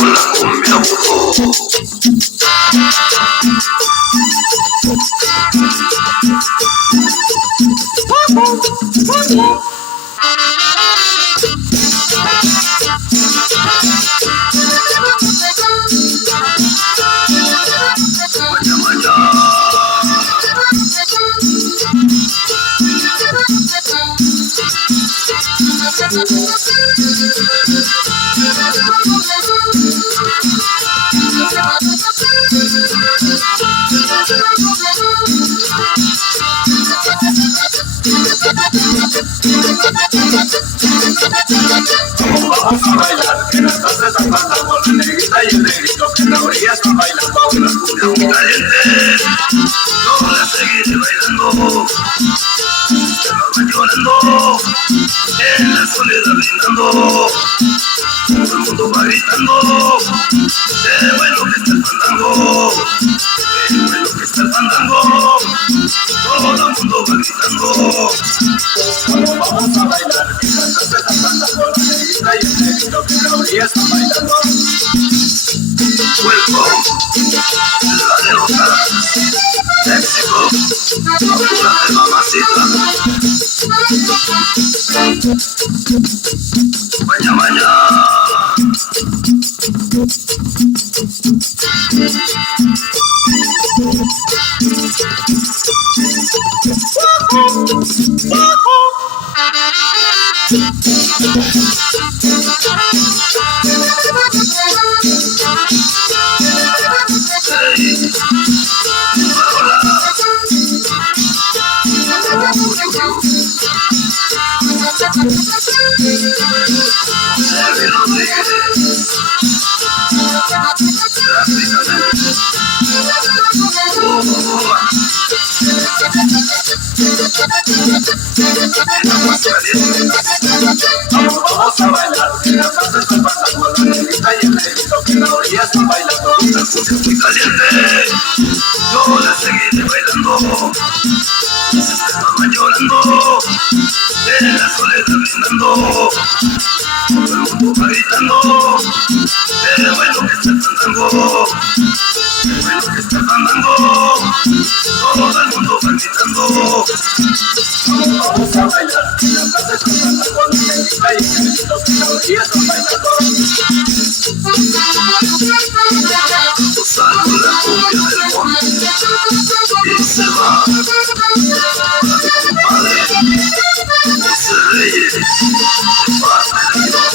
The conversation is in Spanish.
con la cumbia burro. Maya, maya. Vamos a bailar, que las dos se están pasando, la negrita y el negrito que en la orilla están bailando una cumbia muy caliente. Yo la seguiré bailando, se nos van llorando, en la soledad brindando, todo el mundo va gritando, qué bueno que está el fandango, qué bueno que está el fandango, todo el mundo va gritando. Vamos a bailar, que las dos se están pasando, la negrita y el negrito que en la orilla están bailando. Welcome, la derrota, éxito, apúrate mamacita. Maña, maña. Vamos a bailar, que las dos se están pasando, la negrita y el negrito que en la orilla están bailando una cumbia muy caliente. Yo la seguiré bailando, se estaban llorando, en la soledad brindando, todo el mundo va gritando, qué bueno que está el fandango, qué bueno que está el fandango, todo el mundo va gritando. Vamos a bailar, que las dos se están pasando, la negrita y el negrito que en la orilla están bailando. Salgo la cumbia del monte y se va a mi compadre, ese rey de parte de Dios.